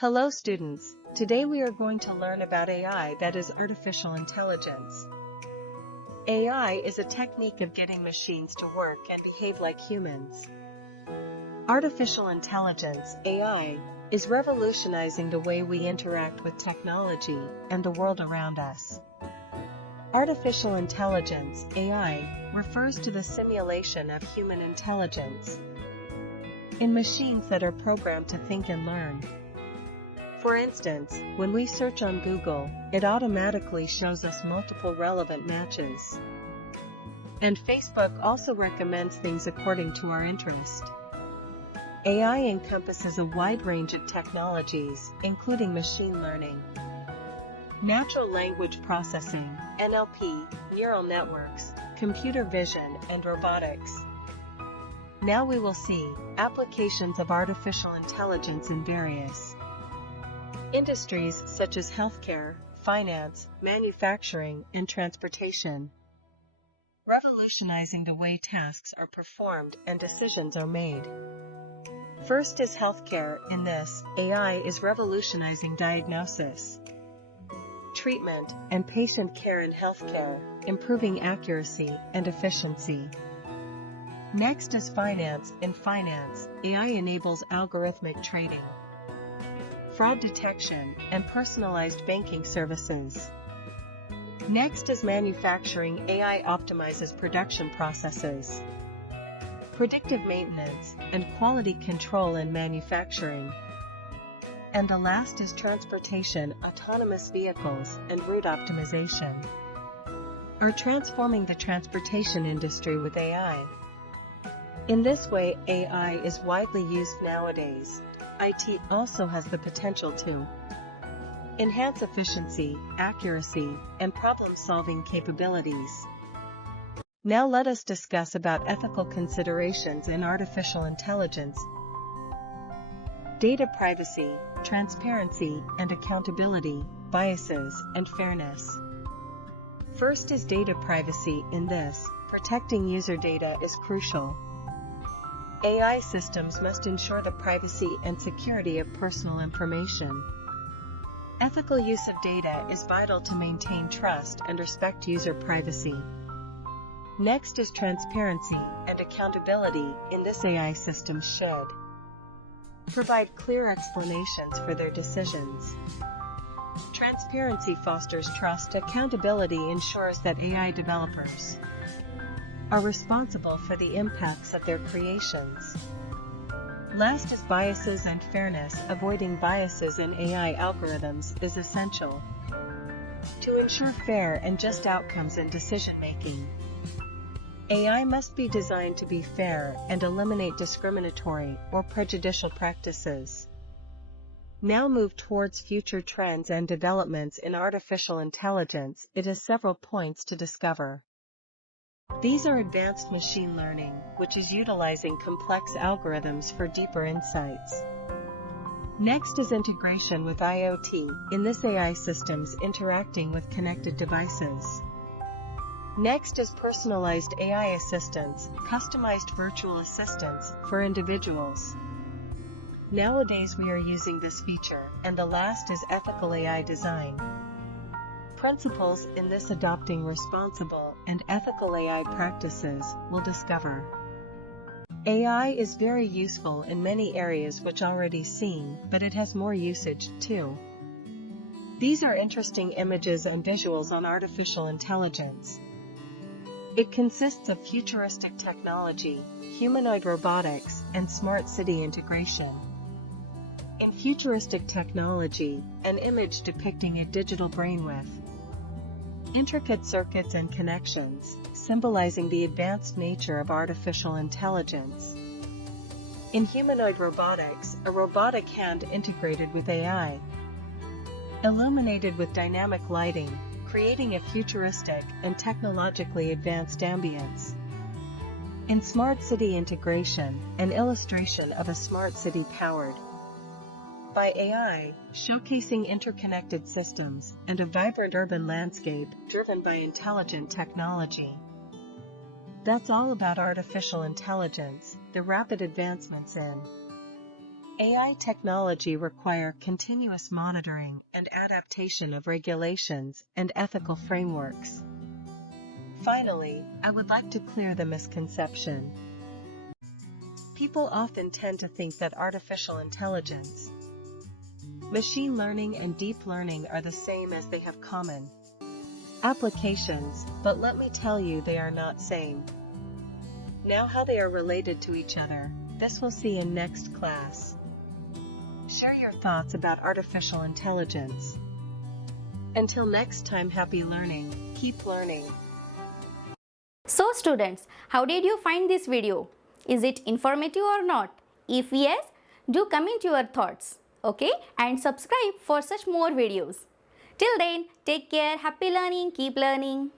Hello students, today we are going to learn about AI, that is artificial intelligence. AI is a technique of getting machines to work and behave like humans. Artificial intelligence, AI, is revolutionizing the way we interact with technology and the world around us. Artificial intelligence, AI, refers to the simulation of human intelligence in machines that are programmed to think and learn. For instance, when we search on Google, it automatically shows us multiple relevant matches. And Facebook also recommends things according to our interest. AI encompasses a wide range of technologies, including machine learning, natural language processing, NLP, neural networks, computer vision, and robotics. Now we will see applications of artificial intelligence in various industries such as healthcare, finance, manufacturing, and transportation, revolutionizing the way tasks are performed and decisions are made. First is healthcare. In this, AI is revolutionizing diagnosis, treatment, and patient care in healthcare, improving accuracy and efficiency. Next is finance. In finance, AI enables algorithmic trading, fraud detection, and personalized banking services. Next is manufacturing. AI optimizes production processes, predictive maintenance, and quality control in manufacturing. And the last is transportation. Autonomous vehicles and route optimization are transforming the transportation industry with AI. In this way, AI is widely used nowadays. IT also has the potential to enhance efficiency, accuracy, and problem-solving capabilities. Now let us discuss about ethical considerations in artificial intelligence. Data privacy, transparency and accountability, biases, and fairness. First is data privacy. In this, protecting user data is crucial. AI systems must ensure the privacy and security of personal information. Ethical use of data is vital to maintain trust and respect user privacy. Next is transparency and accountability. In this, AI systems should provide clear explanations for their decisions. Transparency fosters trust. Accountability ensures that AI developers are responsible for the impacts of their creations. Last is biases and fairness. Avoiding biases in AI algorithms is essential to ensure fair and just outcomes in decision-making. AI must be designed to be fair and eliminate discriminatory or prejudicial practices. Now move towards future trends and developments in artificial intelligence. It has several points to discover. These are advanced machine learning, which is utilizing complex algorithms for deeper insights. Next is integration with IoT. In this, AI systems interacting with connected devices. Next is personalized AI assistants, customized virtual assistants for individuals. Nowadays we are using this feature. And the last is ethical AI design. Principles in this, adopting responsible and ethical AI practices, will discover. AI is very useful in many areas which already seen, but it has more usage too. These are interesting images and visuals on artificial intelligence. It consists of futuristic technology, humanoid robotics, and smart city integration. In futuristic technology, an image depicting a digital brain with intricate circuits and connections, symbolizing the advanced nature of artificial intelligence. In humanoid robotics, a robotic hand integrated with AI, illuminated with dynamic lighting, creating a futuristic and technologically advanced ambience. In smart city integration, an illustration of a smart city powered by AI, showcasing interconnected systems and a vibrant urban landscape driven by intelligent technology. That's all about artificial intelligence, the rapid advancements in AI technology require continuous monitoring and adaptation of regulations and ethical frameworks. Finally, I would like to clear the misconception. People often tend to think that artificial intelligence, machine learning and deep learning are the same, as they have common applications, but let me tell you, they are not same. Now, how they are related to each other, this we'll see in next class. Share your thoughts about artificial intelligence. Until next time, happy learning, keep learning. So students, how did you find this video? Is it informative or not? If yes, do comment your thoughts, okay? And subscribe for such more videos. Till then, take care, happy learning, keep learning.